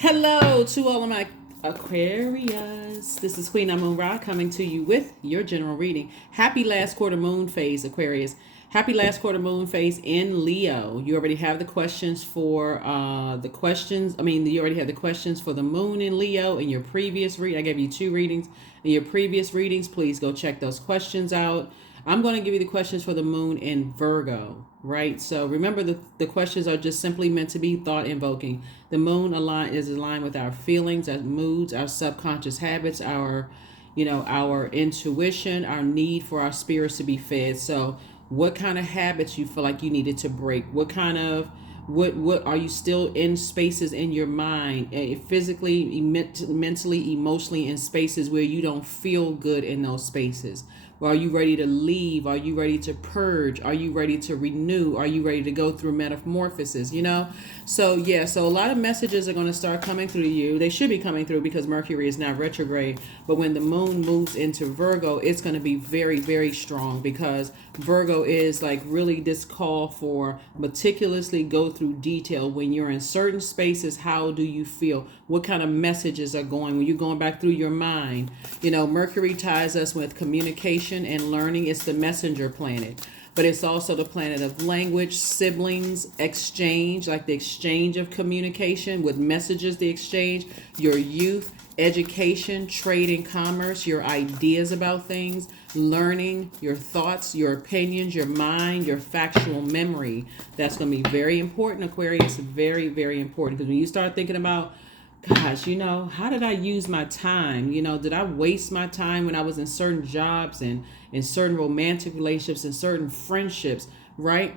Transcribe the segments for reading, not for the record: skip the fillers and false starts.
Hello to all of my Aquarius. This is Queen Amun Ra coming to you with your general reading. Happy last quarter moon phase, Aquarius. Happy last quarter moon phase in Leo. You already have the questions for you already have the questions for the moon in Leo in your previous read. I gave you 2 readings. In your previous readings, please go check those questions out. I'm going to give you the questions for the moon in Virgo, right? So remember, the questions are just simply meant to be thought invoking. The moon is aligned with our feelings, our moods, our subconscious habits, our intuition, our need for our spirits to be fed. So what kind of habits you feel like you needed to break? What are you still in spaces in your mind, physically, mentally, emotionally, in spaces where you don't feel good in those spaces? Are you ready to leave? Are you ready to purge? Are you ready to renew? Are you ready to go through metamorphosis? So a lot of messages are going to start coming through you. They should be coming through because Mercury is now retrograde. But when the moon moves into Virgo, it's going to be very, very strong, because Virgo is like really this call for meticulously go through detail. When you're in certain spaces, how do you feel? What kind of messages are going when you're going back through your mind? Mercury ties us with communication and learning. It's the messenger planet, but it's also the planet of language, siblings, exchange, like the exchange of communication with messages, the exchange, your youth, education, trade and commerce, your ideas about things, learning, your thoughts, your opinions, your mind, your factual memory. That's going to be very important, Aquarius. Very, very important, because when you start thinking about, gosh, how did I use my time? Did I waste my time when I was in certain jobs and in certain romantic relationships and certain friendships, right?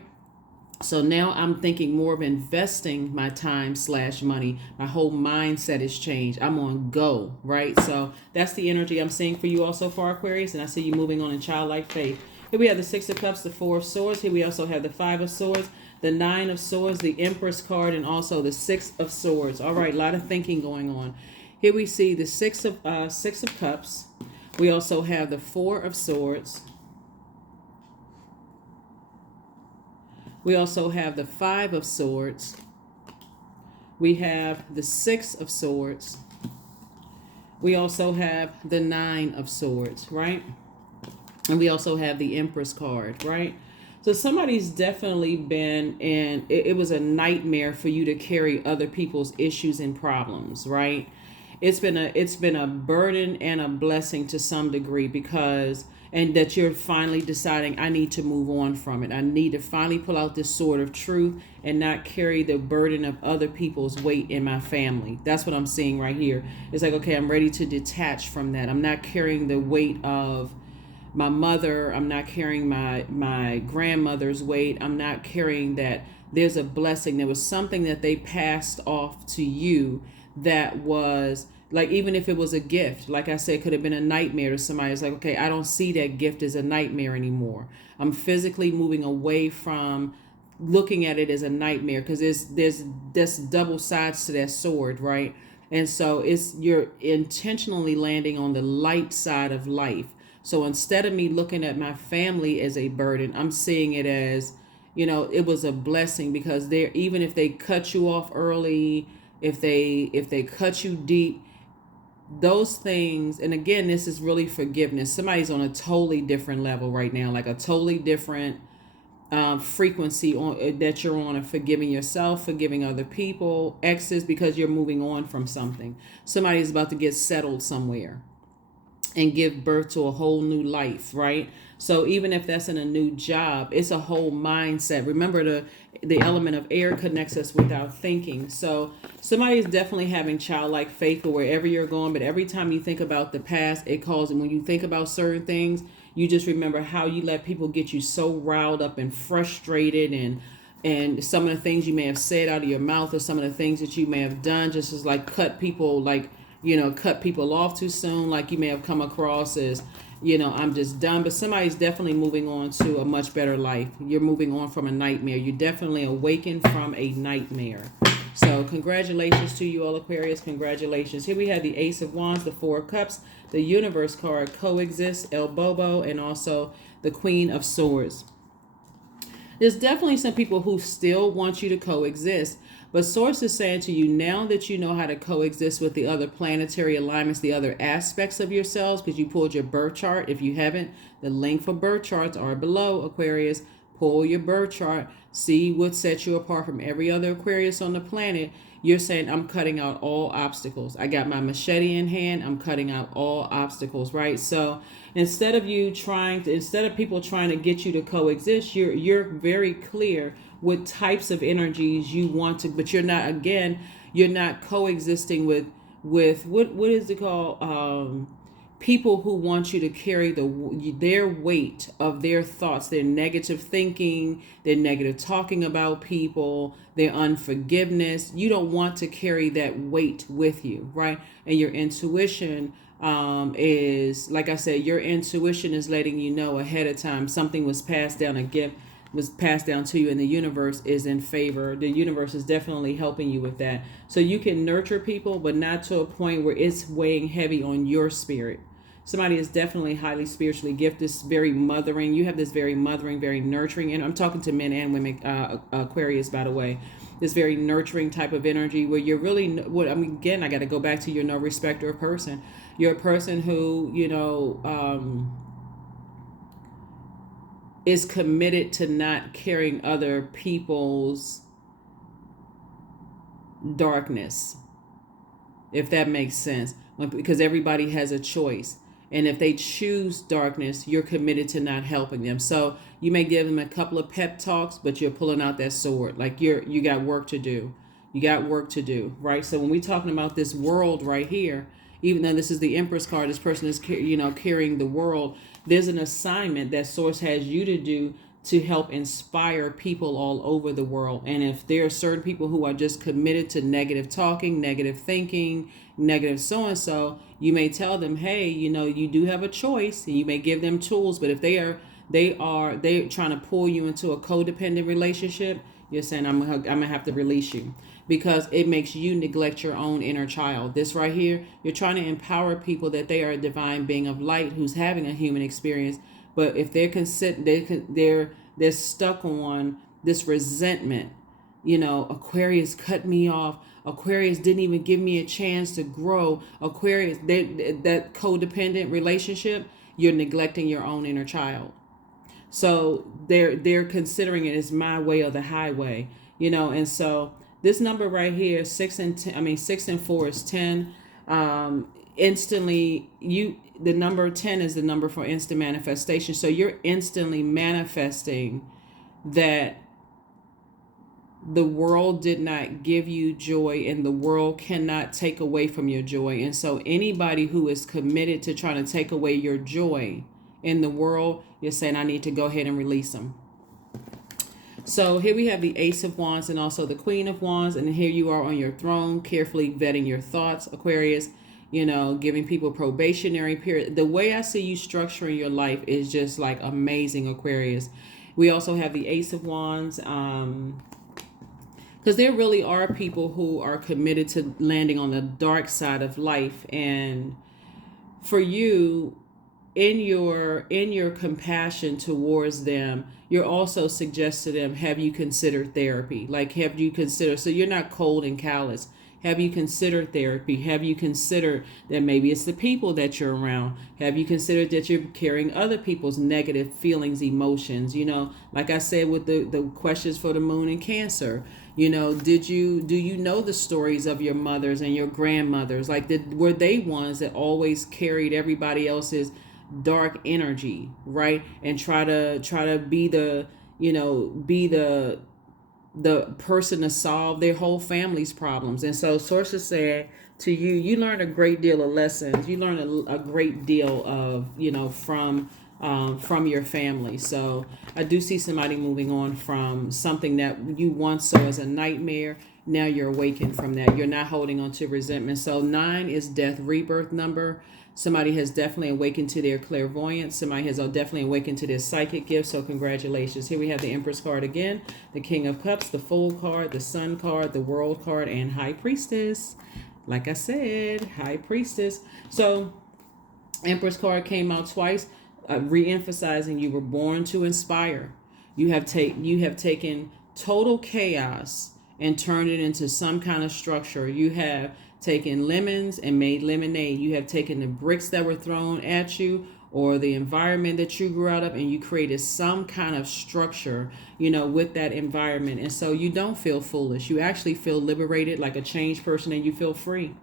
So now I'm thinking more of investing my time / money. My whole mindset has changed. I'm on go, right? So that's the energy I'm seeing for you also, for Aquarius. And I see you moving on in childlike faith. Here we have the 6 of Cups, the 4 of Swords. Here we also have the 5 of Swords, the 9 of Swords, the Empress card, and also the 6 of Swords. All right, a lot of thinking going on. Here we see the 6 of Cups. We also have the 4 of Swords. We also have the 5 of Swords. We have the 6 of Swords. We also have the 9 of Swords, right? And we also have the Empress card, right? So somebody's definitely been in, it was a nightmare for you to carry other people's issues and problems, right? It's been a burden and a blessing to some degree, and that you're finally deciding, I need to move on from it. I need to finally pull out this sword of truth and not carry the burden of other people's weight in my family. That's what I'm seeing right here. It's like, okay, I'm ready to detach from that. I'm not carrying the weight of my mother. I'm not carrying my grandmother's weight. I'm not carrying that. There's a blessing. There was something that they passed off to you that was, like, even if it was a gift, like I said, could have been a nightmare to somebody. It's like, okay, I don't see that gift as a nightmare anymore. I'm physically moving away from looking at it as a nightmare, because there's double sides to that sword, right? And so you're intentionally landing on the light side of life. So instead of me looking at my family as a burden, I'm seeing it as, it was a blessing, because even if they cut you off early, if they cut you deep, those things. And again, this is really forgiveness. Somebody's on a totally different level right now, like a totally different frequency that you're on, of forgiving yourself, forgiving other people, exes, because you're moving on from something. Somebody's about to get settled somewhere and give birth to a whole new life, right? So even if that's in a new job, it's a whole mindset. Remember, the element of air connects us with our thinking. So somebody is definitely having childlike faith or wherever you're going, but every time you think about the past, it calls, and when you think about certain things, you just remember how you let people get you so riled up and frustrated, and some of the things you may have said out of your mouth, or some of the things that you may have done, just as like cut people off too soon. Like you may have come across as, I'm just done. But somebody's definitely moving on to a much better life. You're moving on from a nightmare. You're definitely awakened from a nightmare. So congratulations to you all, Aquarius. Congratulations. Here we have the Ace of Wands, the 4 of Cups, the Universe card, Coexist, El Bobo, and also the Queen of Swords. There's definitely some people who still want you to coexist, But Source is saying to you, now that you know how to coexist with the other planetary alignments, the other aspects of yourselves, because you pulled your birth chart. If you haven't, the link for birth charts are below, Aquarius. Pull your birth chart, see what sets you apart from every other Aquarius on the planet. You're saying, I'm cutting out all obstacles. I got my machete in hand. I'm cutting out all obstacles, right? So instead of people trying to get you to coexist, you're very clear what types of energies you want to, but you're not coexisting with what is it called? People who want you to carry their weight of their thoughts, their negative thinking, their negative talking about people, their unforgiveness. You don't want to carry that weight with you, right? And your intuition is, like I said, your intuition is letting you know ahead of time something was passed down, a gift was passed down to you, and the universe is in favor. The universe is definitely helping you with that. So you can nurture people, but not to a point where it's weighing heavy on your spirit. Somebody is definitely highly spiritually gifted, this very mothering. You have this very mothering, very nurturing, and I'm talking to men and women, Aquarius, by the way. This very nurturing type of energy where you're really, again, I got to go back to you're no respecter of person. You're a person who, is committed to not carrying other people's darkness, if that makes sense, because everybody has a choice. And if they choose darkness, you're committed to not helping them. So you may give them a couple of pep talks, but you're pulling out that sword. Like you got work to do. You got work to do, right? So when we're talking about this world right here, even though this is the Empress card, this person is, carrying the world. There's an assignment that Source has you to do to help inspire people all over the world. And if there are certain people who are just committed to negative talking, negative thinking, negative so-and-so, you may tell them, hey, you do have a choice, and you may give them tools. But if they're trying to pull you into a codependent relationship, you're saying, I'm gonna have to release you, because it makes you neglect your own inner child. This right here, you're trying to empower people that they are a divine being of light who's having a human experience. But if they're stuck on this resentment, Aquarius cut me off. Aquarius didn't even give me a chance to grow. Aquarius, that codependent relationship, you're neglecting your own inner child. So they're considering it as my way or the highway, and so this number right here, 6 and 4 is 10. Instantly, the number 10 is the number for instant manifestation. So you're instantly manifesting that the world did not give you joy, and the world cannot take away from your joy. And so anybody who is committed to trying to take away your joy in the world, you're saying, I need to go ahead and release them. So here we have the Ace of Wands and also the Queen of Wands. And here you are on your throne, carefully vetting your thoughts, Aquarius, giving people probationary period. The way I see you structuring your life is just like amazing, Aquarius. We also have the Ace of Wands, because there really are people who are committed to landing on the dark side of life. And for you, in your compassion towards them, you're also suggest to them, have you considered therapy? Like, have you considered, so you're not cold and callous. Have you considered therapy? Have you considered that maybe it's the people that you're around? Have you considered that you're carrying other people's negative feelings, emotions? Like I said with the questions for the moon and Cancer, do you know the stories of your mothers and your grandmothers? Like, were they ones that always carried everybody else's dark energy, right? And try to be the person to solve their whole family's problems. And so sources say to you, you learned a great deal of lessons. You learned a great deal of, from your family. So I do see somebody moving on from something that you once saw as a nightmare. Now you're awakened from that. You're not holding on to resentment. So 9 is death rebirth number. Somebody has definitely awakened to their clairvoyance. Somebody has definitely awakened to their psychic gifts. So congratulations. Here we have the Empress card again, the King of Cups, the Fool card, the Sun card, the World card, and High Priestess. Like I said, High Priestess. So Empress card came out twice, re-emphasizing you were born to inspire. You have taken total chaos and turned it into some kind of structure. You have taken lemons and made lemonade. You have taken the bricks that were thrown at you or the environment that you grew out of, and you created some kind of structure, with that environment. And so you don't feel foolish. You actually feel liberated, like a changed person, and you feel free.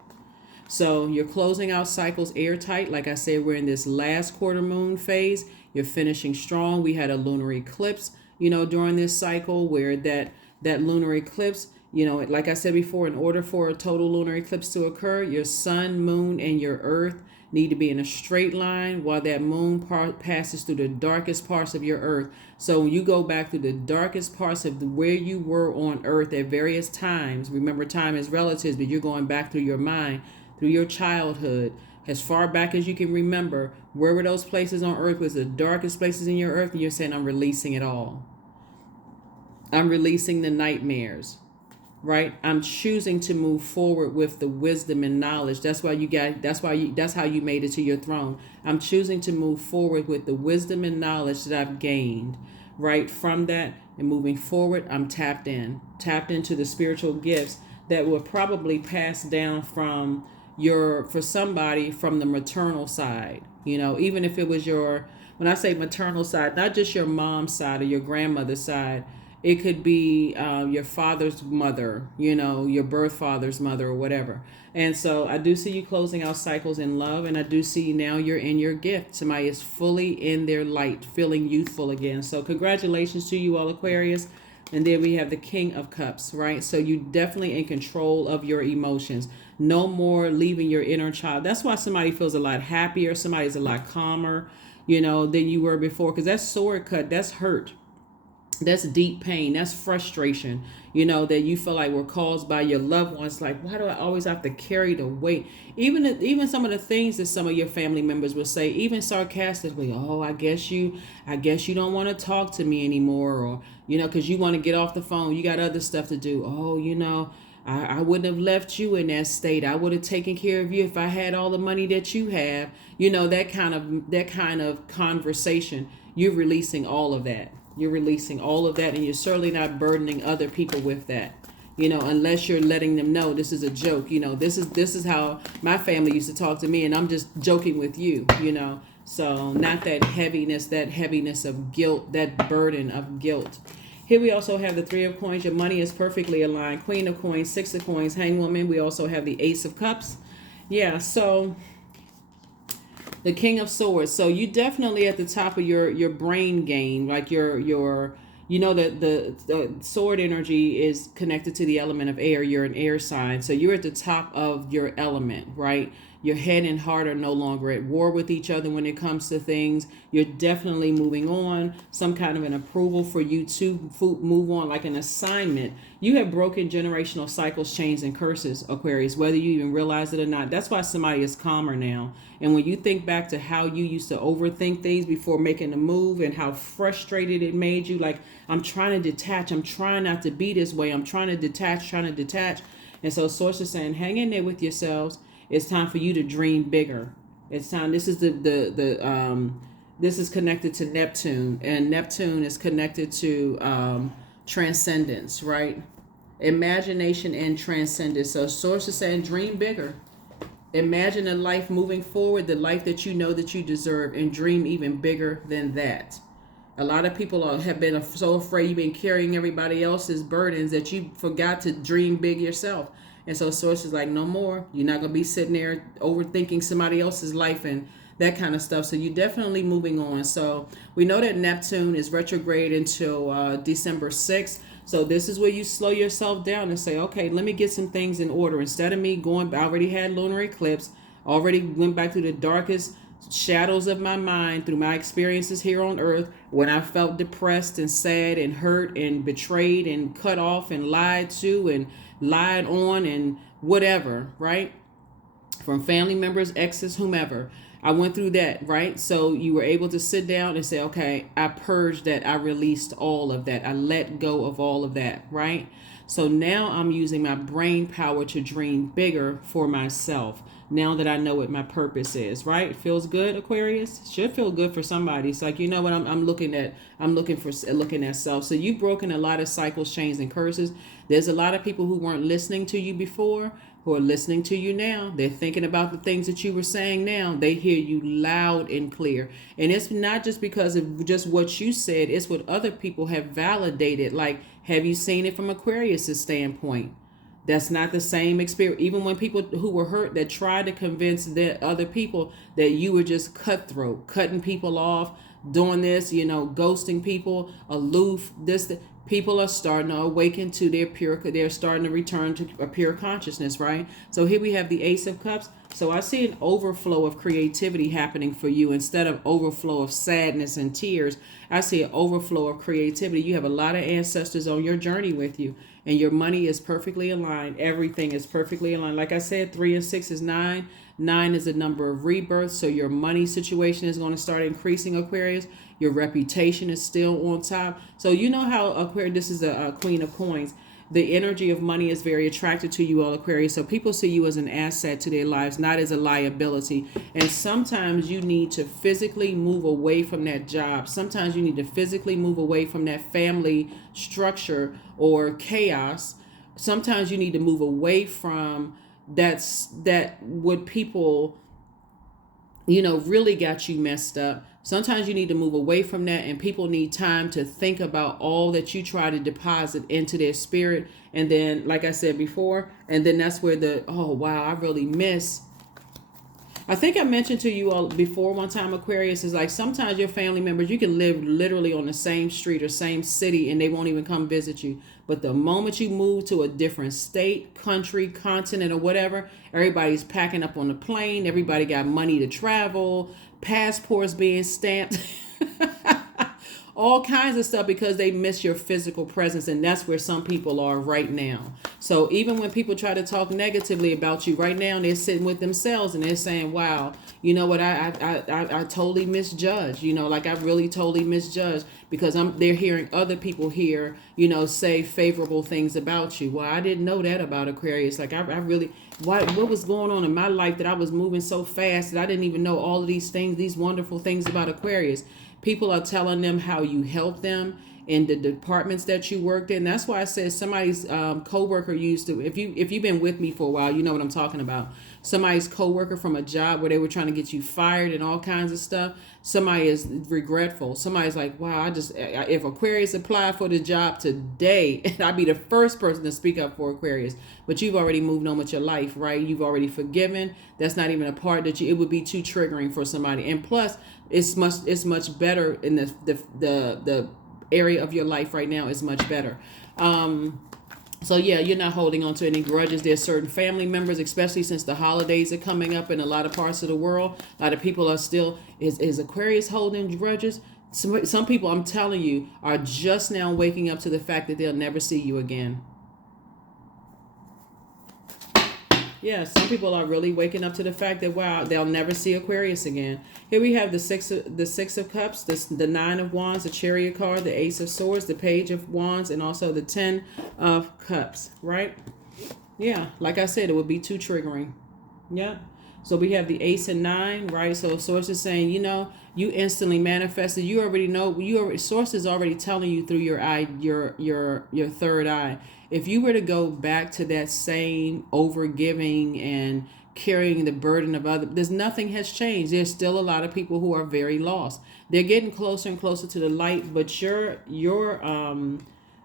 So you're closing out cycles airtight. Like I said, we're in this last quarter moon phase. You're finishing strong. We had a lunar eclipse, during this cycle, where that lunar eclipse, like I said before, in order for a total lunar eclipse to occur, your sun, moon, and your earth need to be in a straight line while that moon passes through the darkest parts of your earth. So when you go back through the darkest parts of where you were on earth at various times, remember time is relative, but you're going back through your mind, through your childhood, as far back as you can remember, where were those places on earth was the darkest places in your earth, and you're saying, I'm releasing it all. I'm releasing the nightmares, right? I'm choosing to move forward with the wisdom and knowledge. That's how you made it to your throne. I'm choosing to move forward with the wisdom and knowledge that I've gained, right? From that and moving forward, I'm tapped into the spiritual gifts that were probably passed down for somebody from the maternal side, even if it was when I say maternal side, not just your mom's side or your grandmother's side. It could be your father's mother, your birth father's mother or whatever. And so I do see you closing out cycles in love, and I do see now you're in your gift. Somebody is fully in their light, feeling youthful again. So congratulations to you all, Aquarius. And then we have the King of Cups, right? So you definitely in control of your emotions. No more leaving your inner child. That's why somebody feels a lot happier. Somebody's a lot calmer, than you were before. Because that's sword cut. That's hurt. That's deep pain. That's frustration, that you feel like were caused by your loved ones. Like, why do I always have to carry the weight? Even some of the things that some of your family members will say, even sarcastically, oh, I guess you don't want to talk to me anymore. Or, because you want to get off the phone. You got other stuff to do. Oh, I wouldn't have left you in that state. I would have taken care of you if I had all the money that you have. That kind of conversation. You're releasing all of that. You're releasing all of that, and you're certainly not burdening other people with that, unless you're letting them know this is a joke. This is how my family used to talk to me, and I'm just joking with you, So not that heaviness of guilt, that burden of guilt. Here we also have the Three of Coins. Your money is perfectly aligned. Queen of Coins, Six of Coins, Hangwoman. We also have the Ace of Cups. Yeah, so the King of Swords. So you definitely at the top of your brain game, like the sword energy is connected to the element of air. You're an air sign. So you're at the top of your element, right? Your head and heart are no longer at war with each other when it comes to things. You're definitely moving on. Some kind of an approval for you to move on, like an assignment. You have broken generational cycles, chains, and curses, Aquarius, whether you even realize it or not. That's why somebody is calmer now. And when you think back to how you used to overthink things before making a move and how frustrated it made you, like, I'm trying to detach. I'm trying not to be this way. I'm trying to detach. And so Source is saying, hang in there with yourselves. It's time for you to dream bigger. It's time. This is this is connected to Neptune, and Neptune is connected to transcendence, right? Imagination and transcendence. So Source is saying, dream bigger. Imagine a life moving forward, the life that you know that you deserve, and dream even bigger than that. A lot of people have been so afraid you've been carrying everybody else's burdens that you forgot to dream big yourself. And so Source is like, no more. You're not going to be sitting there overthinking somebody else's life and that kind of stuff. So you're definitely moving on. So we know that Neptune is retrograde until December 6th. So this is where you slow yourself down and say, okay, let me get some things in order. Instead of me going, I already had lunar eclipse, already went back to the darkest shadows of my mind through my experiences here on earth when I felt depressed and sad and hurt and betrayed and cut off and lied to and lied on and whatever, right? From family members, exes, whomever. I went through that, right? So you were able to sit down and say, okay, I purged that. I released all of that. I let go of all of that, right? So now I'm using my brain power to dream bigger for myself, now that I know what my purpose is, right? Feels good, Aquarius? Should feel good for somebody. It's like, you know what, I'm looking at self. So you've broken a lot of cycles, chains, and curses. There's a lot of people who weren't listening to you before who are listening to you now. They're thinking about the things that you were saying now. They hear you loud and clear. And it's not just because of just what you said, it's what other people have validated. Like, have you seen it from Aquarius's standpoint? That's not the same experience. Even when people who were hurt that tried to convince that other people that you were just cutthroat, cutting people off, doing this, ghosting people, aloof, people are starting to awaken to they're starting to return to a pure consciousness, right? So here we have the Ace of Cups. So I see an overflow of creativity happening for you. Instead of overflow of sadness and tears, I see an overflow of creativity. You have a lot of ancestors on your journey with you, and your money is perfectly aligned. Everything is perfectly aligned. Like I said, 3 and 6 is 9. 9 is the number of rebirth. So your money situation is going to start increasing, Aquarius. Your reputation is still on top. So you know how Aquarius, this is a Queen of Coins. The energy of money is very attracted to you all, Aquarius. So people see you as an asset to their lives, not as a liability. And sometimes you need to physically move away from that job. Sometimes you need to physically move away from that family structure or chaos. Sometimes you need to move away from that what people really got you messed up. Sometimes you need to move away from that, and people need time to think about all that you try to deposit into their spirit. And then, like I said before, and then that's where oh wow, I really miss. I think I mentioned to you all before one time, Aquarius, is like sometimes your family members, you can live literally on the same street or same city and they won't even come visit you. But the moment you move to a different state, country, continent, or whatever, everybody's packing up on the plane. Everybody got money to travel, passports being stamped. All kinds of stuff because they miss your physical presence, and that's where some people are right now. So even when people try to talk negatively about you right now, they're sitting with themselves and they're saying, wow, you know what, I totally misjudged, like I really totally misjudged, because they're hearing other people here, say favorable things about you. Well, I didn't know that about Aquarius. Like I really, what was going on in my life that I was moving so fast that I didn't even know all of these things, these wonderful things about Aquarius. People are telling them how you help them in the departments that you worked in. That's why I said somebody's coworker used to, if you've been with me for a while, you know what I'm talking about. Somebody's coworker from a job where they were trying to get you fired and all kinds of stuff. Somebody is regretful. Somebody's like, wow, if Aquarius applied for the job today, I'd be the first person to speak up for Aquarius. But you've already moved on with your life, right? You've already forgiven. That's not even a part that it would be too triggering for somebody. And plus, it's much better in the area of your life right now is much better. So yeah, you're not holding on to any grudges. There's certain family members, especially since the holidays are coming up in a lot of parts of the world. A lot of people are still, is Aquarius holding grudges? Some people, I'm telling you, are just now waking up to the fact that they'll never see you again. Yeah, some people are really waking up to the fact that, wow, they'll never see Aquarius again. Here we have the six of Cups, the 9 of Wands, the Chariot card, the Ace of Swords, the Page of Wands, and also the 10 of Cups, right? Yeah, like I said, it would be too triggering. Yeah. So we have the Ace and 9, right? So Source is saying, you instantly manifested. You already know. Source is already telling you through your eye, your third eye. If you were to go back to that same overgiving and carrying the burden of others, nothing has changed. There's still a lot of people who are very lost. They're getting closer and closer to the light, but your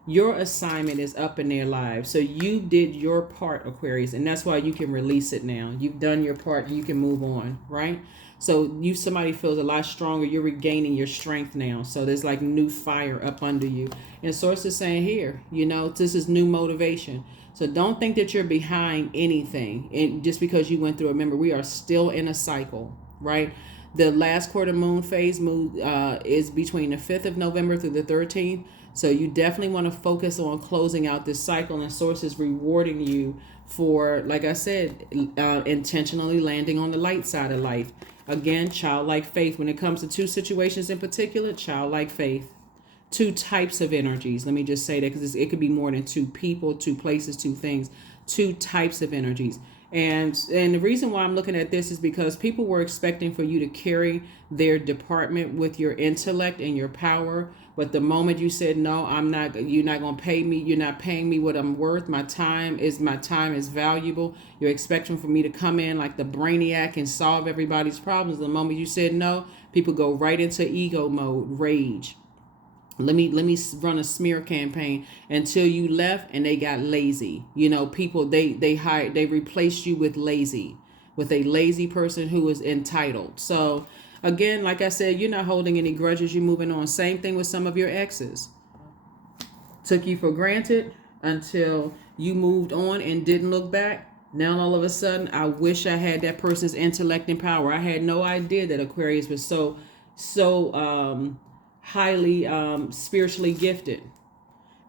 assignment is up in their lives. So you did your part, Aquarius, and that's why you can release it now. You've done your part and you can move on, right? So somebody feels a lot stronger. You're regaining your strength now. So there's like new fire up under you. And Source is saying here, this is new motivation. So don't think that you're behind anything. And just because you went through it, remember, we are still in a cycle, right? The last quarter moon phase is between the 5th of November through the 13th. So you definitely want to focus on closing out this cycle, and Source is rewarding you for, like I said, intentionally landing on the light side of life. Again, childlike faith. When it comes to two situations in particular, childlike faith. Two types of energies. Let me just say that because it could be more than two people, two places, two things. Two types of energies. And the reason why I'm looking at this is because people were expecting for you to carry their department with your intellect and your power. But the moment you said no, I'm not, you're not going to pay me. You're not paying me what I'm worth. My time is valuable. You're expecting for me to come in like the brainiac and solve everybody's problems. The moment you said no, people go right into ego mode, rage. Let me run a smear campaign until you left and they got lazy. People, they replaced you with a lazy person who is entitled. So again, like I said, you're not holding any grudges. You're moving on. Same thing with some of your exes. Took you for granted until you moved on and didn't look back. Now all of a sudden, I wish I had that person's intellect and power. I had no idea that Aquarius was so highly spiritually gifted.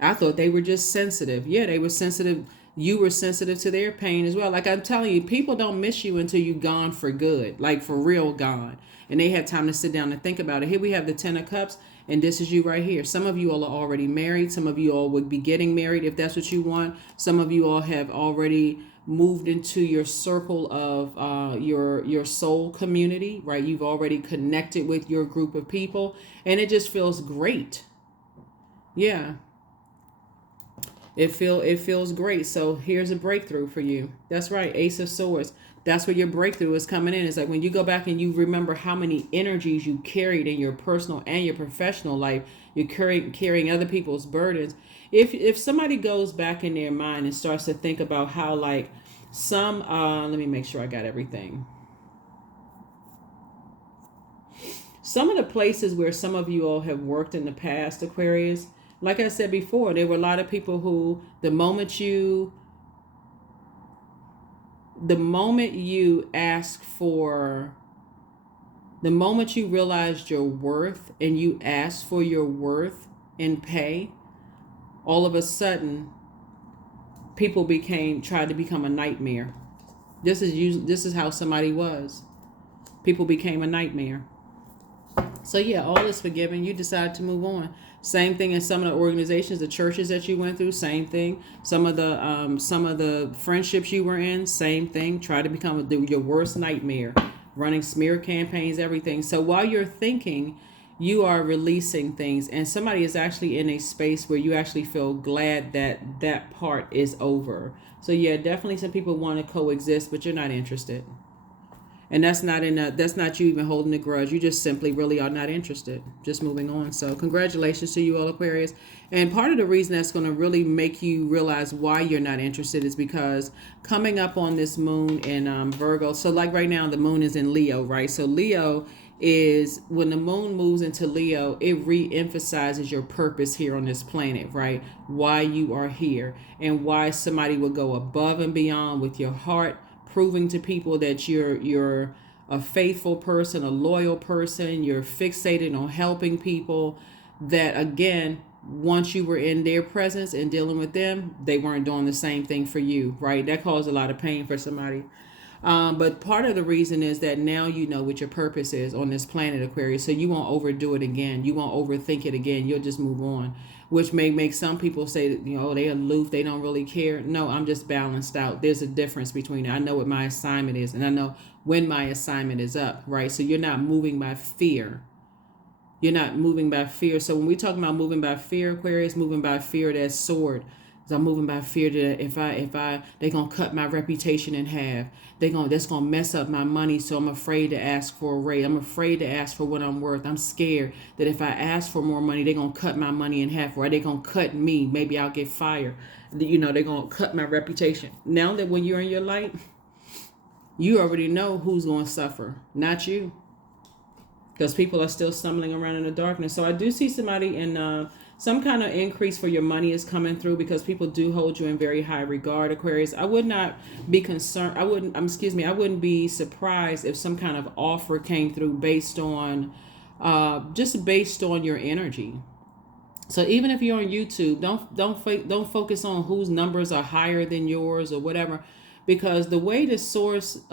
I thought they were just sensitive. Yeah, they were sensitive. You were sensitive to their pain as well. Like I'm telling you, people don't miss you until you're gone for good, like for real gone. And they have time to sit down and think about it. Here we have the Ten of Cups, and this is you right here. Some of you all are already married. Some of you all would be getting married if that's what you want. Some of you all have already moved into your circle of your soul community, right? You've already connected with your group of people, and it just feels great. Yeah, it feels great. So here's a breakthrough for you. That's right, Ace of Swords. That's where your breakthrough is coming in. It's like when you go back and you remember how many energies you carried in your personal and your professional life. You're carrying other people's burdens. If somebody goes back in their mind and starts to think about how like some let me make sure I got everything. Some of the places where some of you all have worked in the past, Aquarius, like I said before, there were a lot of people who the moment you ask for, the moment you realized your worth and you asked for your worth and pay, all of a sudden people tried to become a nightmare. This is how somebody was. People became a nightmare. So yeah, all is forgiven. You decide to move on. Same thing in some of the organizations, the churches that you went through, same thing. Some of the friendships you were in, same thing. Try to become your worst nightmare. Running smear campaigns, everything. So while you're thinking, you are releasing things, and somebody is actually in a space where you actually feel glad that that part is over. So yeah, definitely some people want to coexist, but you're not interested. And that's not you even holding a grudge. You just simply really are not interested. Just moving on. So congratulations to you all, Aquarius. And part of the reason that's going to really make you realize why you're not interested is because coming up on this moon in Virgo. So like right now, the moon is in Leo, right? So Leo is, when the moon moves into Leo, it re-emphasizes your purpose here on this planet, right? Why you are here and why somebody will go above and beyond with your heart, proving to people that you're a faithful person, a loyal person, you're fixated on helping people, that again, once you were in their presence and dealing with them, they weren't doing the same thing for you, right? That caused a lot of pain for somebody. But part of the reason is that now you know what your purpose is on this planet, Aquarius. So you won't overdo it again. You won't overthink it again. You'll just move on, which may make some people say that, they're aloof. They don't really care. No, I'm just balanced out. There's a difference between it. I know what my assignment is, and I know when my assignment is up, right? So you're not moving by fear. You're not moving by fear. So when we talk about moving by fear, Aquarius, moving by fear, that sword. So I'm moving by fear that if they're gonna cut my reputation in half. That's gonna mess up my money. So I'm afraid to ask for a raise. I'm afraid to ask for what I'm worth. I'm scared that if I ask for more money, they're gonna cut my money in half, or they're gonna cut me. Maybe I'll get fired. They're gonna cut my reputation. Now that when you're in your light, you already know who's gonna suffer, not you, because people are still stumbling around in the darkness. So I do see somebody in some kind of increase for your money is coming through, because people do hold you in very high regard, Aquarius. I would not be concerned. I wouldn't be surprised if some kind of offer came through based on your energy. So even if you're on YouTube, don't focus on whose numbers are higher than yours or whatever, because a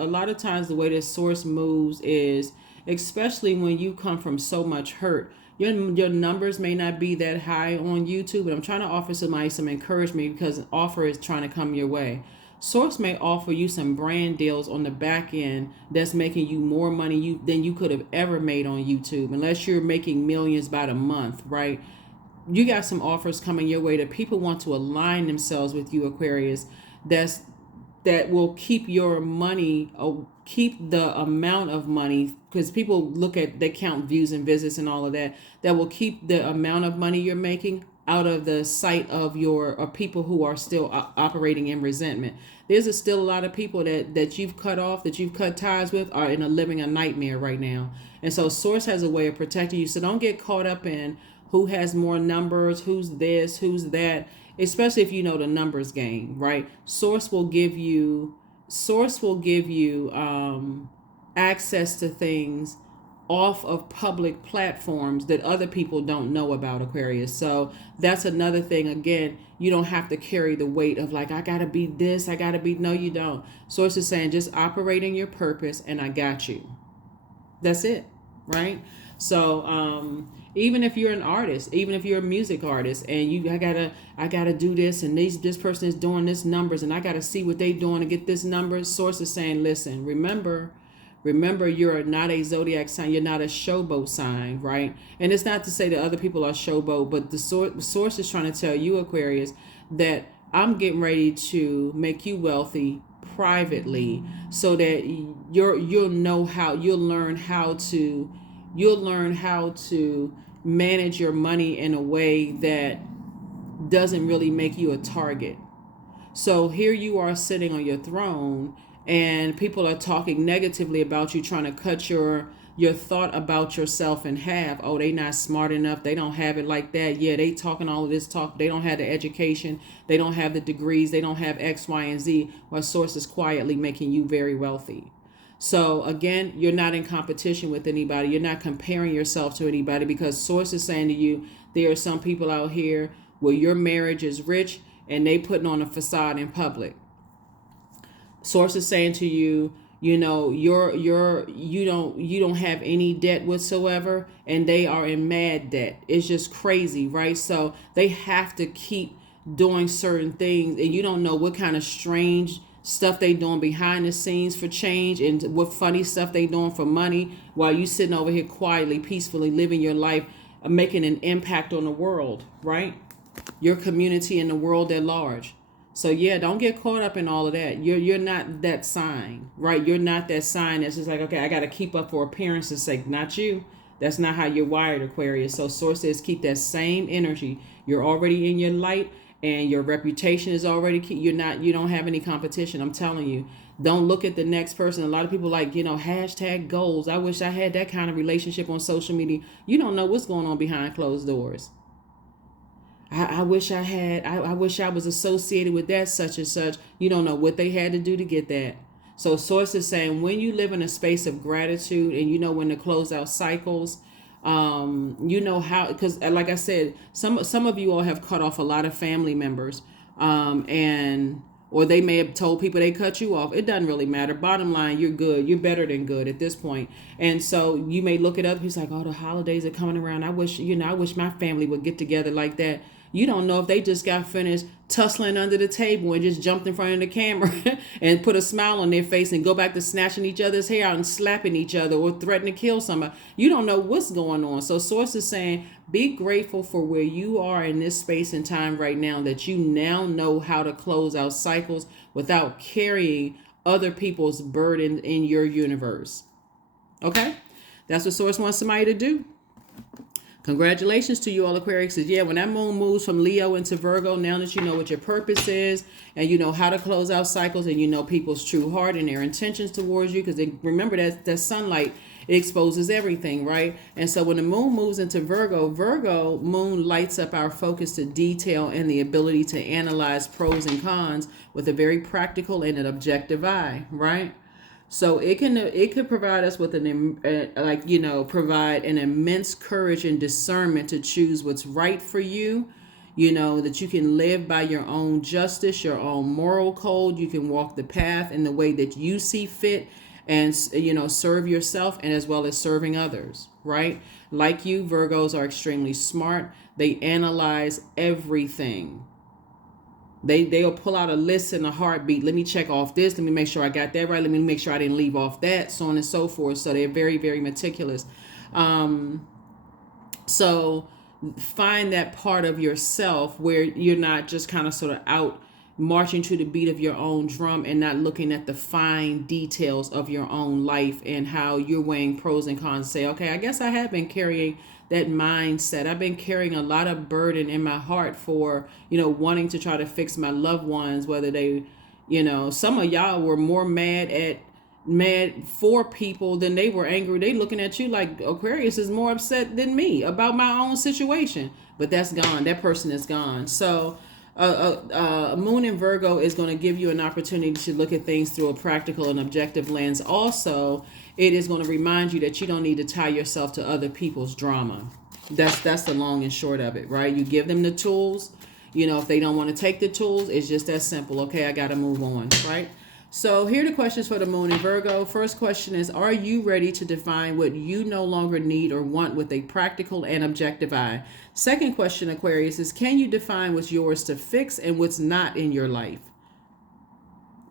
lot of times the way this source moves is, especially when you come from so much hurt, your numbers may not be that high on YouTube, but I'm trying to offer somebody some encouragement, because an offer is trying to come your way. Source may offer you some brand deals on the back end that's making you more money than you could have ever made on YouTube, unless you're making millions by the month, right? You got some offers coming your way that people want to align themselves with you, Aquarius. That will keep your money, keep the amount of money, because people they count views and visits and all of that. That will keep the amount of money you're making out of the sight of your or people who are still operating in resentment. Still a lot of people that you've cut off, that you've cut ties with, are in living a nightmare right now. And so Source has a way of protecting you. So don't get caught up in who has more numbers, who's this, who's that, especially if you know the numbers game, right? Source will give you access to things off of public platforms that other people don't know about, Aquarius. So that's another thing. Again, you don't have to carry the weight of like, I gotta be this, I gotta be, no, you don't. Source is saying just operate in your purpose and I got you. That's it, right? So even if you're an artist, even if you're a music artist and I gotta do this, and this person is doing this numbers and I gotta see what they doing to get this number. Source is saying, listen, remember you're not a zodiac sign, you're not a showboat sign, right? And it's not to say that other people are showboat, but the source is trying to tell you, Aquarius, that I'm getting ready to make you wealthy privately, so that you'll learn how to manage your money in a way that doesn't really make you a target. So here you are sitting on your throne and people are talking negatively about you, trying to cut your thought about yourself in half. Oh, they not smart enough, they don't have it like that. Yeah, they talking all of this talk, they don't have the education, they don't have the degrees, they don't have X, Y, and Z, while Source is quietly making you very wealthy. So again, you're not in competition with anybody, you're not comparing yourself to anybody, because Source is saying to you, there are some people out here where your marriage is rich and they putting on a facade in public. Source is saying to you, you know, you don't have any debt whatsoever, and they are in mad debt. It's just crazy, right? So they have to keep doing certain things, and you don't know what kind of strange stuff they doing behind the scenes for change, and what funny stuff they doing for money, while you sitting over here quietly, peacefully living your life, making an impact on the world, right? Your community and the world at large. So yeah, don't get caught up in all of that. You're not that sign, right? You're not that sign that's just like, okay, I got to keep up for appearance's sake. Not you. That's not how you're wired, Aquarius. So Source says keep that same energy. You're already in your light, and your reputation is already you don't have any competition. I'm telling you. Don't look at the next person. A lot of people like, hashtag goals. I wish I had that kind of relationship on social media. You don't know what's going on behind closed doors. I wish I had, I wish I was associated with that such and such. You don't know what they had to do to get that. So Source is saying, when you live in a space of gratitude and you know when to close out cycles, you know how, because like I said, some of you all have cut off a lot of family members, or they may have told people they cut you off. It doesn't really matter. Bottom line, you're good. You're better than good at this point. And so you may look it up. He's like, oh, the holidays are coming around. I wish my family would get together like that. You don't know if they just got finished tussling under the table and just jumped in front of the camera and put a smile on their face and go back to snatching each other's hair out and slapping each other or threatening to kill somebody. You don't know what's going on. So Source is saying, be grateful for where you are in this space and time right now, that you now know how to close out cycles without carrying other people's burden in your universe. Okay? That's what Source wants somebody to do. Congratulations to you all, Aquarius. Yeah, when that moon moves from Leo into Virgo, now that you know what your purpose is and you know how to close out cycles, and you know people's true heart and their intentions towards you, because remember that sunlight, it exposes everything, right? And so when the moon moves into Virgo moon lights up our focus to detail and the ability to analyze pros and cons with a very practical and an objective eye, right? So it could provide us with provide an immense courage and discernment to choose what's right for you. That you can live by your own justice, your own moral code. You can walk the path in the way that you see fit, and serve yourself and as well as serving others, right? Like you, Virgos are extremely smart. They analyze everything. They'll pull out a list in a heartbeat. Let me check off this. Let me make sure I got that right. Let me make sure I didn't leave off that, so on and so forth. So they're very, very meticulous. So find that part of yourself where you're not just kind of sort of out marching to the beat of your own drum and not looking at the fine details of your own life and how you're weighing pros and cons. Say, okay, I guess I have been carrying that mindset. I've been carrying a lot of burden in my heart for, wanting to try to fix my loved ones, whether they, some of y'all were more mad for people than they were angry. They looking at you like Aquarius is more upset than me about my own situation. But that's gone. That person is gone. So Moon in Virgo is going to give you an opportunity to look at things through a practical and objective lens. Also, it is going to remind you that you don't need to tie yourself to other people's drama. That's the long and short of it, right? You give them the tools. If they don't want to take the tools, it's just that simple. Okay, I got to move on, right? So here are the questions for the Moon in Virgo. First question is, are you ready to define what you no longer need or want with a practical and objective eye? Second question, Aquarius, is can you define what's yours to fix and what's not in your life?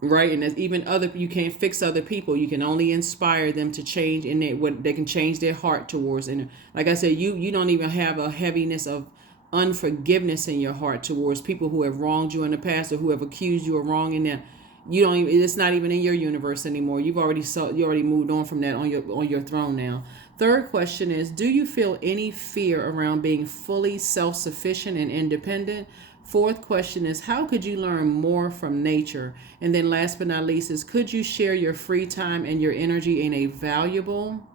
Right? And even you can't fix other people. You can only inspire them to change what they can change their heart towards. And like I said, you don't even have a heaviness of unforgiveness in your heart towards people who have wronged you in the past or who have accused you of wronging them. You don't even, it's not even in your universe anymore. You already moved on from that on your throne now. Third question is, do you feel any fear around being fully self-sufficient and independent? Fourth question is, how could you learn more from nature? And then last but not least is, could you share your free time and your energy in a valuable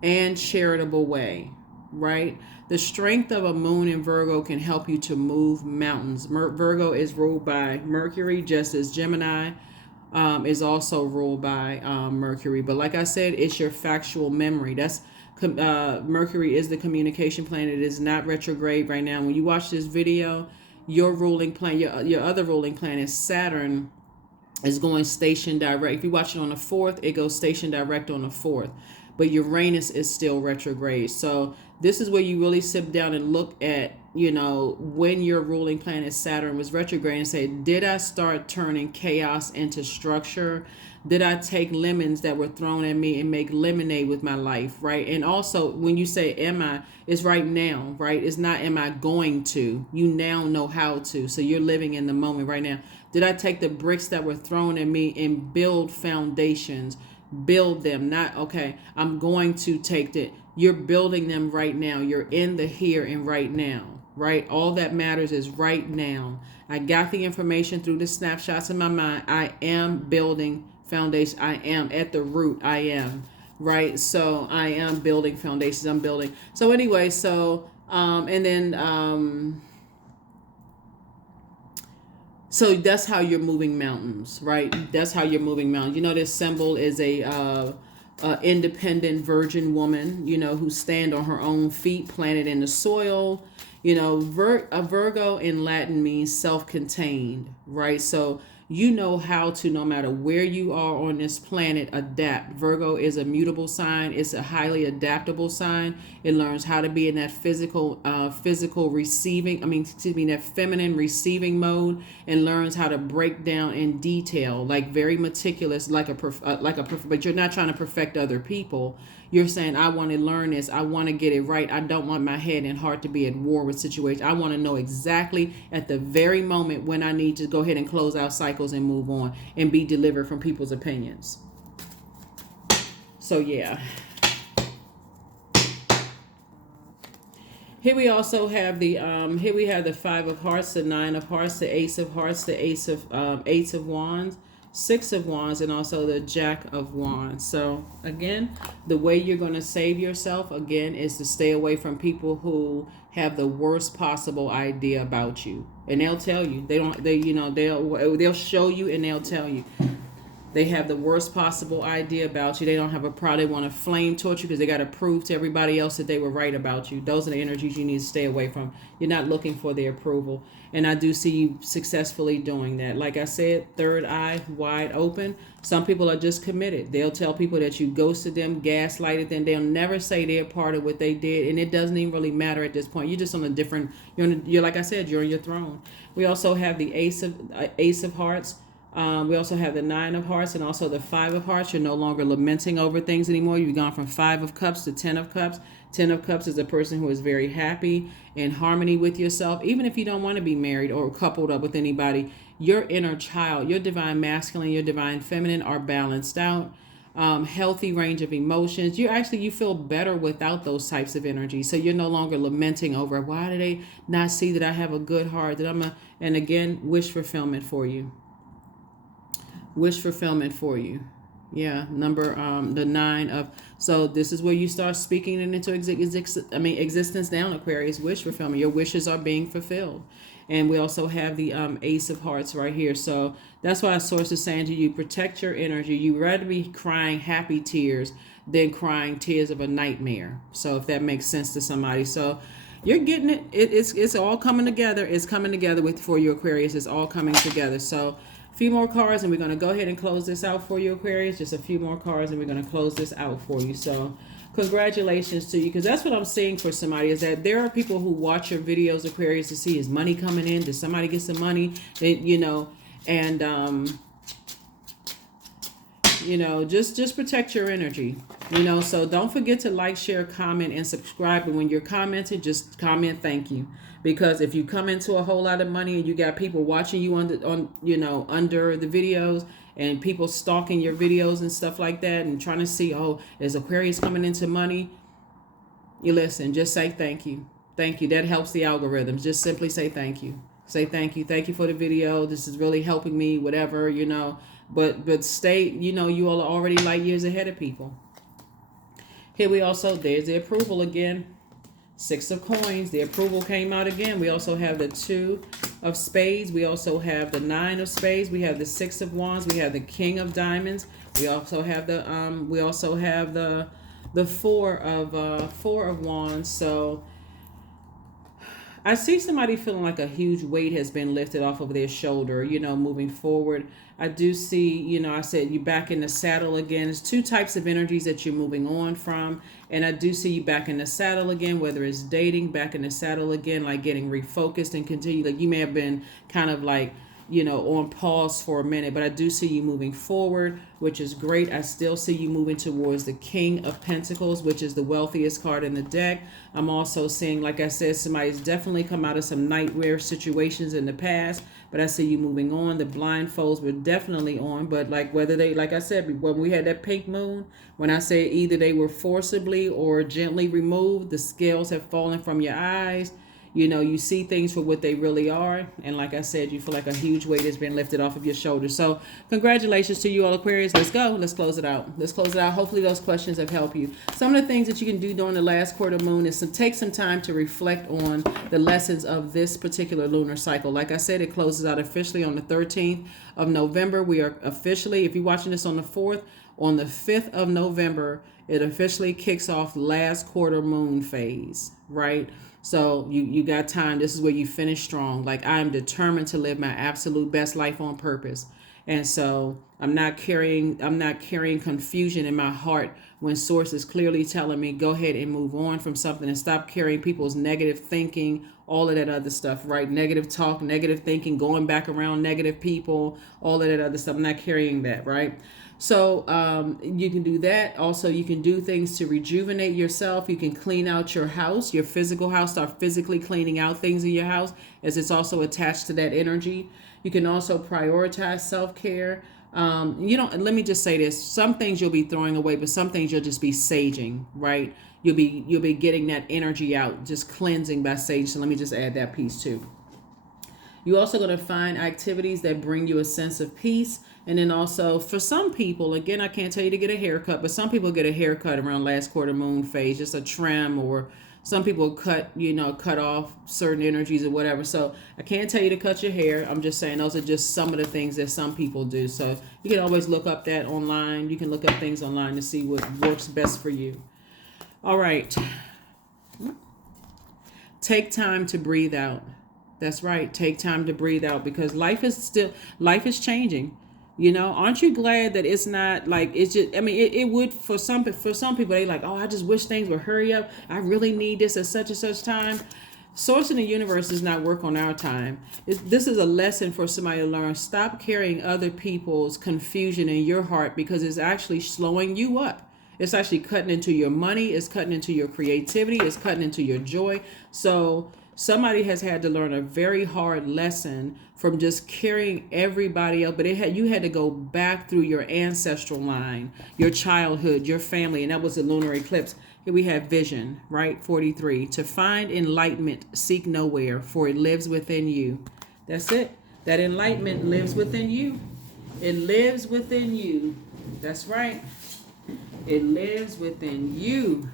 and charitable way? Right? The strength of a moon in Virgo can help you to move mountains. Virgo is ruled by Mercury, just as Gemini is also ruled by Mercury. But like I said, it's your factual memory. That's Mercury is the communication planet. It is not retrograde right now. When you watch this video, your ruling planet, your other ruling planet, Saturn, is going station direct. If you watch it on the 4th, it goes station direct on the 4th. But Uranus is still retrograde. So this is where you really sit down and look at, when your ruling planet Saturn was retrograde and say, did I start turning chaos into structure? Did I take lemons that were thrown at me and make lemonade with my life, right? And also when you say am I, it's right now, right? It's not am I going to. You now know how to. So you're living in the moment right now. Did I take the bricks that were thrown at me and build foundations? Build them, not okay, I'm going to take it. You're building them right now. You're in the here and right now, right? All that matters is right now. I got the information through the snapshots in my mind. I am building foundation. I am at the root. I am, right? So I am building foundations. I'm building. So anyway, so so that's how you're moving mountains, right? That's how you're moving mountains. This symbol is a independent virgin woman, who stand on her own feet, planted in the soil. A Virgo in Latin means self-contained, right? So how to, no matter where you are on this planet, adapt. Virgo is a mutable sign. It's a highly adaptable sign. It learns how to be in that physical receiving, that feminine receiving mode, and learns how to break down in detail, like very meticulous, but you're not trying to perfect other people. You're saying, I want to learn this. I want to get it right. I don't want my head and heart to be at war with situations. I want to know exactly at the very moment when I need to go ahead and close out cycles and move on and be delivered from people's opinions. So, yeah. Here we also have the the 5 of Hearts, the 9 of Hearts, the Ace of Hearts, the Eight of Wands, 6 of Wands, and also the Jack of Wands. So again, the way you're going to save yourself again is to stay away from people who have the worst possible idea about you, and they'll tell you. They'll show you and they'll tell you. They have the worst possible idea about you. They don't have a pride. They want to flame torch you because they got to prove to everybody else that they were right about you. Those are the energies you need to stay away from. You're not looking for their approval. And I do see you successfully doing that. Like I said, third eye wide open. Some people are just committed. They'll tell people that you ghosted them, gaslighted them. They'll never say they're part of what they did. And it doesn't even really matter at this point. You're just on a different, you're like I said, you're on your throne. We also have the Ace of Hearts. We also have the 9 of Hearts and also the 5 of Hearts. You're no longer lamenting over things anymore. You've gone from 5 of Cups to 10 of Cups. 10 of Cups is a person who is very happy, in harmony with yourself. Even if you don't want to be married or coupled up with anybody, your inner child, your divine masculine, your divine feminine are balanced out. Healthy range of emotions. You feel better without those types of energy. So you're no longer lamenting over, why do they not see that I have a good heart, and again, wish fulfillment for you. Wish fulfillment for you. Yeah, number the 9 of, so this is where you start speaking it into existence down, Aquarius. Wish fulfillment. Your wishes are being fulfilled. And we also have the Ace of Hearts right here. So that's why Source is saying to you, protect your energy. You rather be crying happy tears than crying tears of a nightmare. So if that makes sense to somebody. So you're getting it. It's all coming together. It's coming together for you, Aquarius. It's all coming together. So a few more cards and we're going to go ahead and close this out for you, Aquarius. Just a few more cards and we're going to close this out for you. So congratulations to you, because that's what I'm seeing for somebody, is that there are people who watch your videos, Aquarius, to see, is money coming in? Did somebody get some money? Just protect your energy. So don't forget to like, share, comment, and subscribe. And when you're commenting, just comment thank you. Because if you come into a whole lot of money and you got people watching you under the videos, and people stalking your videos and stuff like that and trying to see, oh, is Aquarius coming into money? You listen, just say thank you. Thank you. That helps the algorithms. Just simply say thank you. Say thank you. Thank you for the video. This is really helping me, whatever, But stay, you all are already light years ahead of people. Here there's the approval again. 6 of Coins. The approval came out again. We also have the 2 of Spades. We also have the 9 of Spades. We have the 6 of Wands. We have the King of Diamonds. We also have the the 4 of Wands. So I see somebody feeling like a huge weight has been lifted off of their shoulder, moving forward. I do see, I said you back in the saddle again. There's 2 types of energies that you're moving on from. And I do see you back in the saddle again, whether it's dating, back in the saddle again, like getting refocused and continue. Like you may have been kind of like, on pause for a minute, but I do see you moving forward, which is great. I still see you moving towards the King of Pentacles, which is the wealthiest card in the deck. I'm also seeing, like I said, somebody's definitely come out of some nightmare situations in the past, but I see you moving on. The blindfolds were definitely on, but like I said, when we had that pink moon, when I say either they were forcibly or gently removed, the scales have fallen from your eyes. You see things for what they really are. And like I said, you feel like a huge weight has been lifted off of your shoulders. So congratulations to you all, Aquarius. Let's go. Let's close it out. Hopefully those questions have helped you. Some of the things that you can do during the last quarter moon is to take some time to reflect on the lessons of this particular lunar cycle. Like I said, it closes out officially on the 13th of November. We are officially, if you're watching this on the 4th, on the 5th of November, it officially kicks off last quarter moon phase, right? So you got time. This is where you finish strong. Like, I'm determined to live my absolute best life on purpose. And so I'm not carrying confusion in my heart when Source is clearly telling me, go ahead and move on from something and stop carrying people's negative thinking, all of that other stuff, right? Negative talk, negative thinking, going back around negative people, all of that other stuff. I'm not carrying that, right? So you can do that. Also, you can do things to rejuvenate yourself. You can clean out your house, your physical house, start physically cleaning out things in your house, as it's also attached to that energy. You can also prioritize self-care. Let me just say this. Some things you'll be throwing away, but some things you'll just be saging, right? You'll be getting that energy out, just cleansing by sage. So let me just add that piece too. You're also going to find activities that bring you a sense of peace. And then also, for some people, again, I can't tell you to get a haircut, but some people get a haircut around last quarter moon phase, just a trim or Some people cut off certain energies or whatever. So I can't tell you to cut your hair. I'm just saying those are just some of the things that some people do. So you can always look up that online. You can look up things online to see what works best for you. All right. Take time to breathe out. That's right. Take time to breathe out, because life is changing. Aren't you glad that it's not like it's just, I mean, it would for some people, they like, oh, I just wish things would hurry up. I really need this at such and such time. Source in the universe does not work on our time. This is a lesson for somebody to learn. Stop carrying other people's confusion in your heart, because it's actually slowing you up. It's actually cutting into your money. It's cutting into your creativity. It's cutting into your joy. So somebody has had to learn a very hard lesson from just carrying everybody else. But you had to go back through your ancestral line, your childhood, your family. And that was the lunar eclipse. Here we have vision, right? 43. To find enlightenment, seek nowhere, for it lives within you. That's it. That enlightenment lives within you. It lives within you. That's right. It lives within you.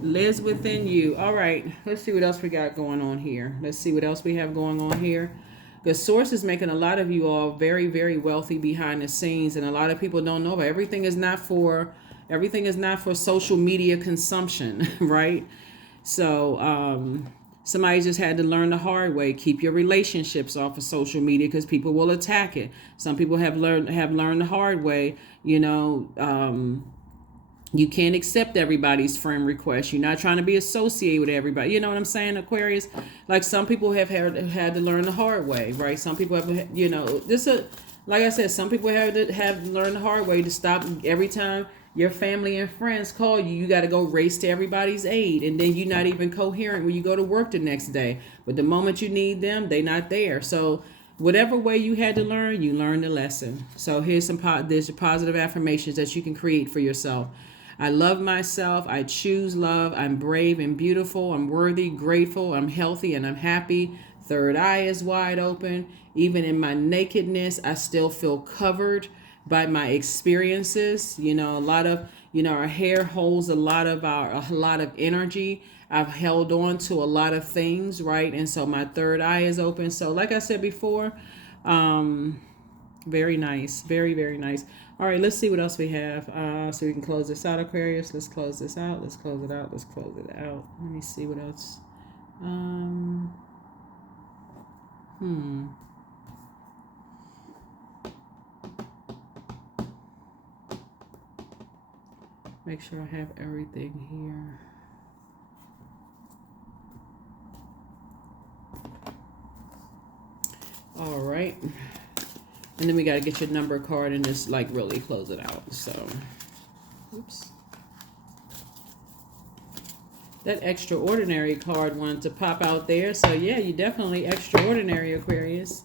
Lives within you. All right. Let's see what else we got going on here. Let's see what else we have going on here. The source is making a lot of you all very, very wealthy behind the scenes, and a lot of people don't know about everything is not for social media consumption, right? So somebody just had to learn the hard way. Keep your relationships off of social media, because people will attack it. Some people have learned the hard way. You can't accept everybody's friend request. You're not trying to be associated with everybody. You know what I'm saying, Aquarius? Like, some people have had to learn the hard way, right? Some people have, like I said, some people have learned the hard way to stop. Every time your family and friends call you, you got to go race to everybody's aid. And then you're not even coherent when you go to work the next day. But the moment you need them, they're not there. So whatever way you had to learn, you learned the lesson. So there's your positive affirmations that you can create for yourself. I love myself. I choose love. I'm brave and beautiful. I'm worthy, grateful. I'm healthy and I'm happy. Third eye is wide open. Even in my nakedness, I still feel covered by my experiences. A lot of, our hair holds a lot of energy. I've held on to a lot of things, right? And so my third eye is open. So like I said before, very nice. Very, very nice. All right, let's see what else we have. So we can close this out, Aquarius. Let's close this out. Let's close it out. Let's close it out. Let me see what else. Make sure I have everything here. All right. And then we got to get your number card and just like really close it out. So, oops. That extraordinary card wanted to pop out there. So yeah, you're definitely extraordinary, Aquarius.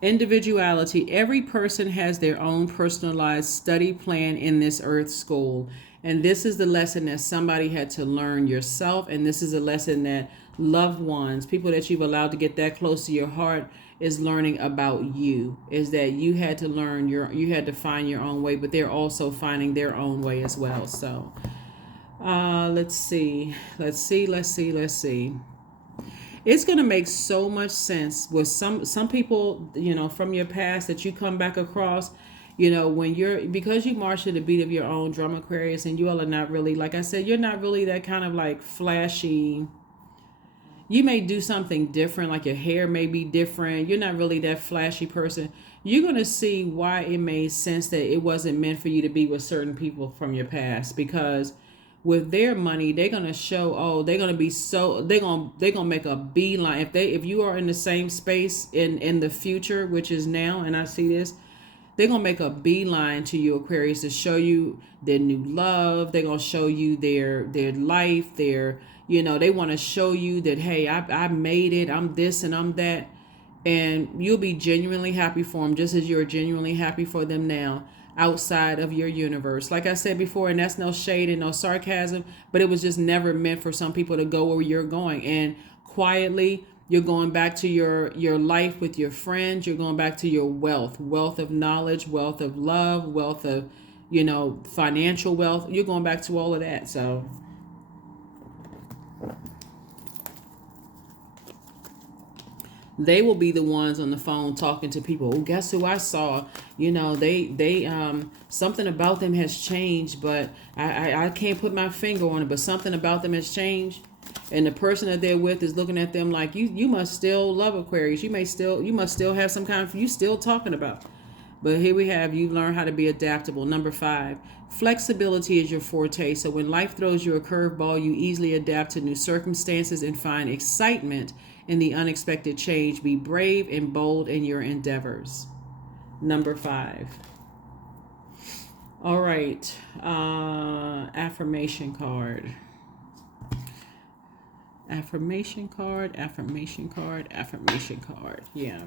Individuality. Every person has their own personalized study plan in this earth school. And this is the lesson that somebody had to learn yourself. And this is a lesson that loved ones, people that you've allowed to get that close to your heart, is learning about you. Is that you had to learn you had to find your own way, but they're also finding their own way as well. So let's see. It's going to make so much sense with some people, from your past that you come back across, when because you march to the beat of your own drum, Aquarius, and you all are not really, like I said, you're not really that kind of like flashy. You may do something different, like your hair may be different. You're not really that flashy person. You're going to see why it made sense that it wasn't meant for you to be with certain people from your past, because with their money, they're going to show, they're going to make a beeline. If you are in the same space in the future, which is now, and I see this, they're going to make a beeline to you, Aquarius, to show you their new love. They're going to show you their life, they want to show you that, hey, I made it. I'm this and I'm that. And you'll be genuinely happy for them, just as you're genuinely happy for them now outside of your universe. Like I said before, and that's no shade and no sarcasm, but it was just never meant for some people to go where you're going. And quietly, you're going back to your life with your friends. You're going back to your wealth of knowledge, wealth of love, wealth of, financial wealth. You're going back to all of that. So They will be the ones on the phone talking to people. Oh, guess who I saw? They something about them has changed, but I can't put my finger on it, but something about them has changed. And the person that they're with is looking at them like, you must still love Aquarius. You must still have some kind of, you still talking about. But here we have, you learn how to be adaptable. Number 5, flexibility is your forte. So when life throws you a curveball, you easily adapt to new circumstances and find excitement in the unexpected change. Be brave and bold in your endeavors. Number 5. All right. Affirmation card. Affirmation card. Yeah.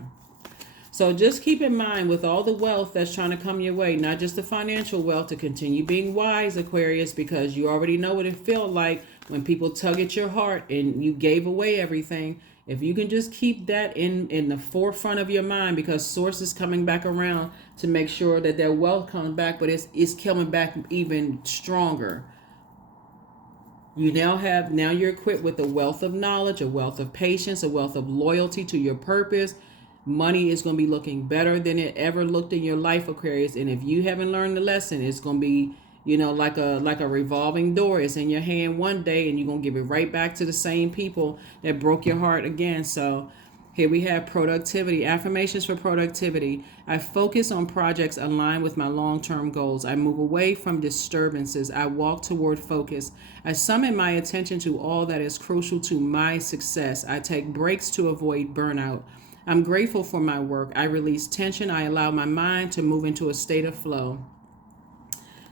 So just keep in mind, with all the wealth that's trying to come your way, not just the financial wealth, to continue being wise, Aquarius, because you already know what it feels like when people tug at your heart and you gave away everything. If you can just keep that in the forefront of your mind, because source is coming back around to make sure that their wealth comes back, but it's coming back even stronger. Now you're equipped with a wealth of knowledge, a wealth of patience, a wealth of loyalty to your purpose. Money is going to be looking better than it ever looked in your life, Aquarius. And if you haven't learned the lesson, it's going to be, like a revolving door. It's in your hand one day, and you're going to give it right back to the same people that broke your heart again. So here we have productivity. Affirmations for productivity. I focus on projects aligned with my long-term goals. I move away from disturbances. I walk toward focus. I summon my attention to all that is crucial to my success. I take breaks to avoid burnout. I'm grateful for my work. I release tension. I allow my mind to move into a state of flow.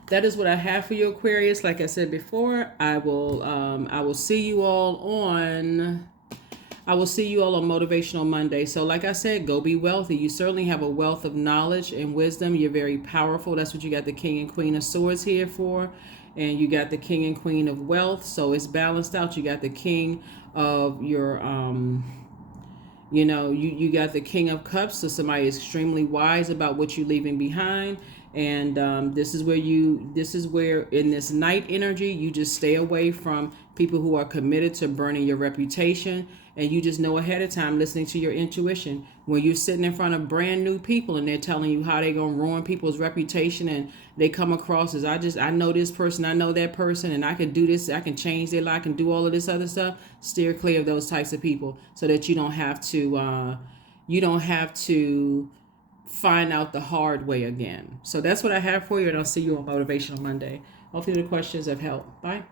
That is what I have for you, Aquarius. Like I said before, I will see you all on Motivational Monday. So like I said, go be wealthy. You certainly have a wealth of knowledge and wisdom. You're very powerful. That's what you got the King and Queen of Swords here for. And you got the King and Queen of Wealth. So it's balanced out. You got the King of your you got the King of Cups, so somebody is extremely wise about what you're leaving behind. And this is where in this night energy, you just stay away from people who are committed to burning your reputation. And you just know ahead of time, listening to your intuition. When you're sitting in front of brand new people and they're telling you how they're going to ruin people's reputation, and they come across as, I know this person, I know that person, and I can do this, I can change their life, I can do all of this other stuff. Steer clear of those types of people so that you don't have to find out the hard way again. So that's what I have for you, and I'll see you on Motivational Monday. Hopefully the questions have helped. Bye.